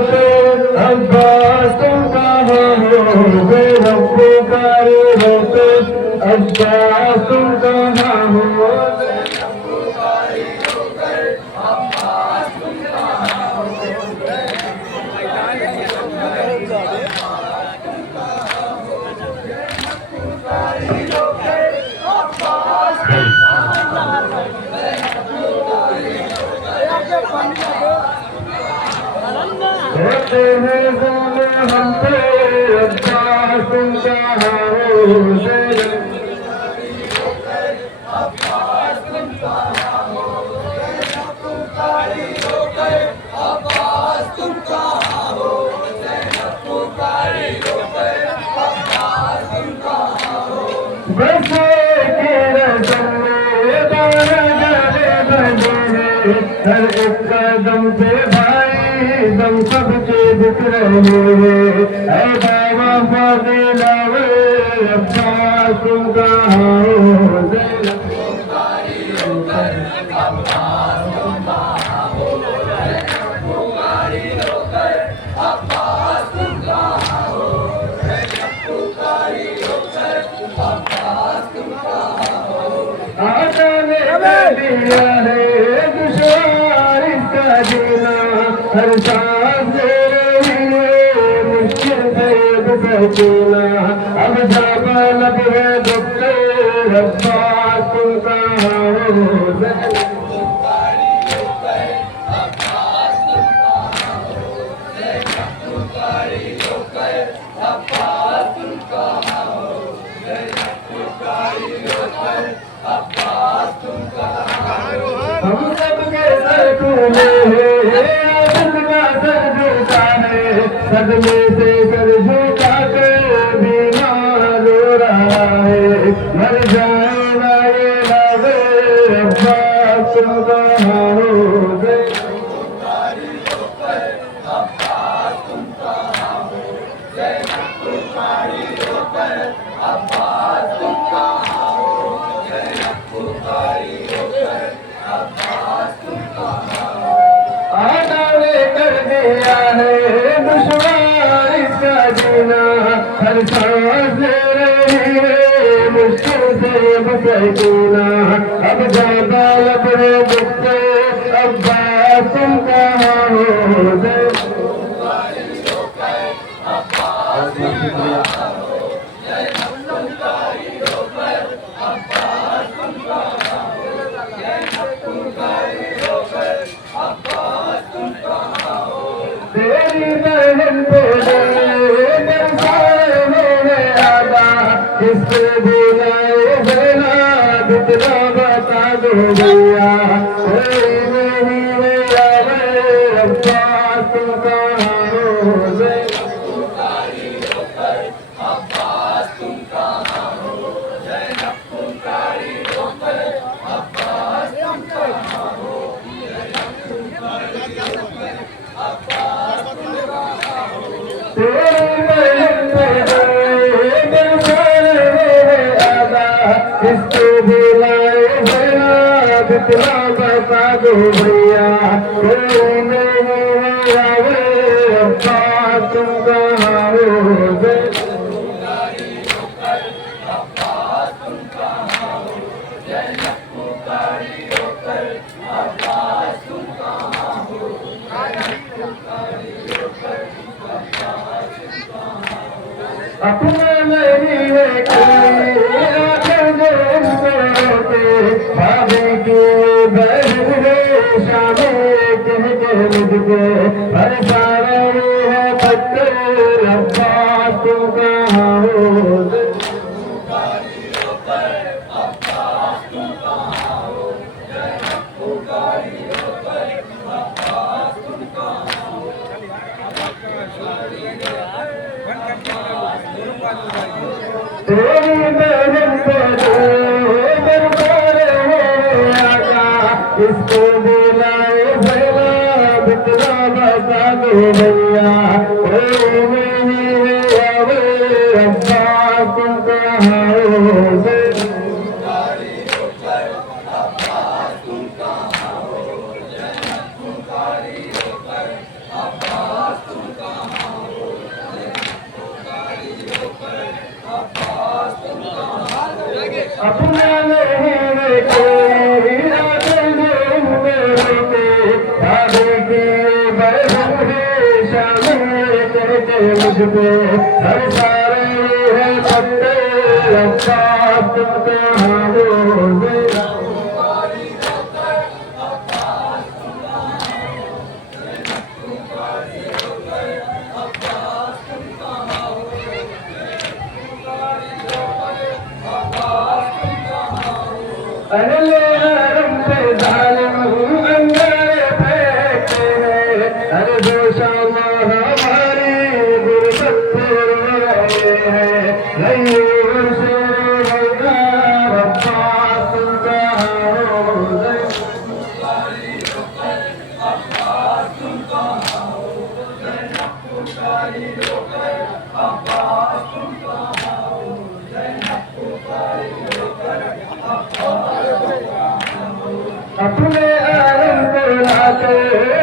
अब्बास तुम कहाँ हो, ज़ैनब पुकारी रोते अब्बास तुम कहाँ हो। होते हैं ज़ुल्म हम पे अब्बास तुम कहाँ हो, ज़ैनब बसे की रस्म में बारह गाने बजे हैं, हर एक कदम पे भाई दम सबके दिख रहे हैं। ऐ बाबा फाजिला वे अब्बास तुम कहाँ हो, ज़ैनब आका ने कर दिया है दुश्वार इसका जीना, हर सांस ले रही है मुश्किल से बचना। अब जाबा लब है डॉक्टर अब्बास तुम कहाँ हो, ज़ैनब हम सबके सर टूटे हैं, आदत का सर झुका है, सदमे से सर झुका कर बीमार रो रहा है। मर जाएगा ये लावे अब्बास तुम कहाँ हो, ज़ैनब आका ने कर दिया है दुश्वार इसका जीना, हर सांस ले रही है मुश्किल से बचना। अब जाबा लब है डॉक्टर अब्बास तुम कहाँ हो, ज़ैनब तेरी बहन बोले सारे मेरे आदा, किससे बुलाए भला बितना बता दो भैया। कोई नहीं मेरा वे अब्बास तुम कहाँ हो, ज़ैनब तेरी बहन बोले सारे मेरे आदा, किससे बुलाए भला बितना बता दो भैया। कोई नहीं मेरा वे अब्बास तुम कहाँ हो, ज़ैनब अपना नहीं है कोई आखिर जो उनको रोते, भाभी की बहन है शामे कह के मुझको, हर सारा है पत्थर अब्बास तुम कहाँ हो, ज़ैनब तेरी बहन बोले दरबार है आका, किसको बुलाए भला बितना बता दो भैया। कोई नहीं है वे अब्बास तुम कहाँ हो, ज़ैनब पे हर सारे है पत्ते अब्बास तुम कहाँ हो अरे रंग जालिम अंगारे फेंकते हैं अरे दोषा हमारी गुरबत रो रहे हैं नहीं अपने आलम को लाते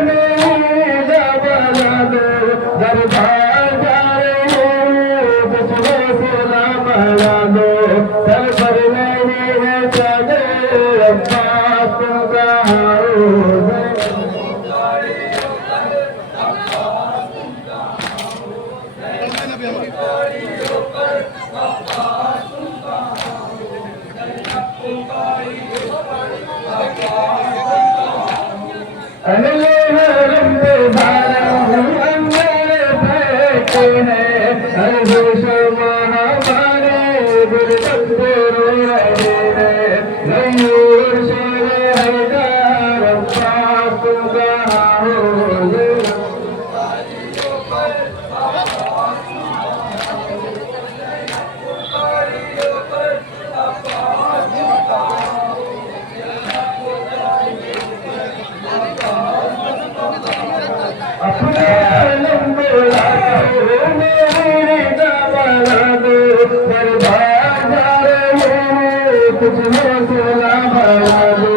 मेरी जबाना दो दरबार जा रहे दूसरे से ना बना दो सर पर नहीं है चले अब्बास तुम कहाँ हो अरे रंग जालिम अंगारे फेंकते हैं हर दोषा हमारी गुरबत रो रहे हैं नहीं अब्बास तुम कहाँ हो अपने आलम को लाते मेरी जबाना दो दरबार जा रहे कुछ हौसला बढ़ा दो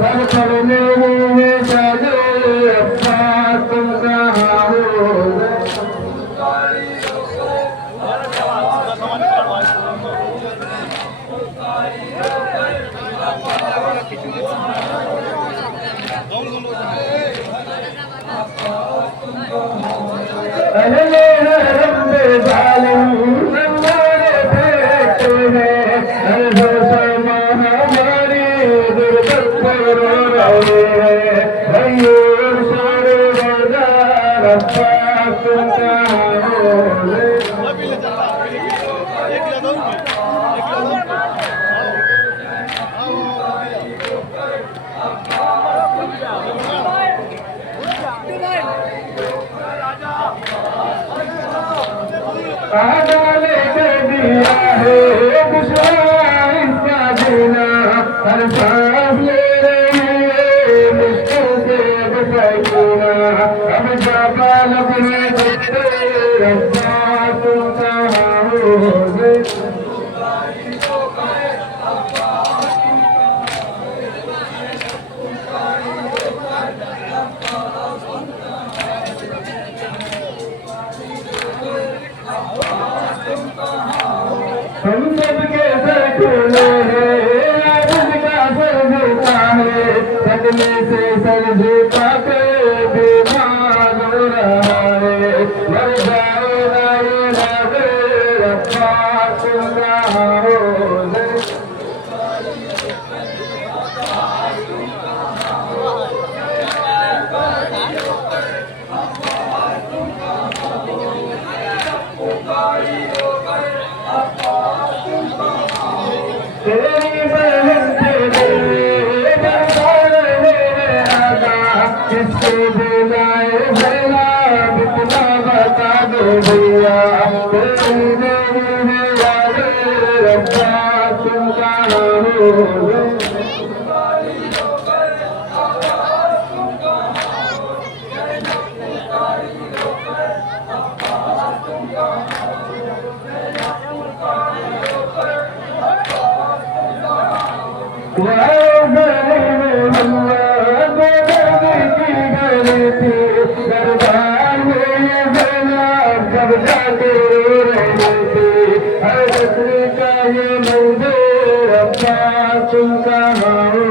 सर पर मेरे चले अब्बास तुम कहाँ हो अरे रंग जालिम अंगारे फेंकते हैं हर दोषा हमारी गुरबत रो रहे हैं हयूर सारे बाजार अब्बास तुम कहाँ हो आने कर दिया है दुश्मन इसका जीना हर सांस ले रही है मुश्किल से बचाना अब जापा लगने सकते अब्बास तुम कहाँ हो हम सबके सर खुले हैं जिसका सर झुका है सदमे से सर झुका के बीमार हो रहा है मर जाए ना ये लगे अब्बास तुम कहाँ हो तेरी बहन तेरे दरबार मेरे आका किसको बुलाए भला बितना बता दो भैया तेरी देवी है यारे अब्बास तुम कहाँ हो दरबार में ये जब जाते रहते हर बकरी का ये मंदिर अब्बास तुम कहाँ हो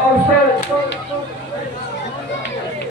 अवसर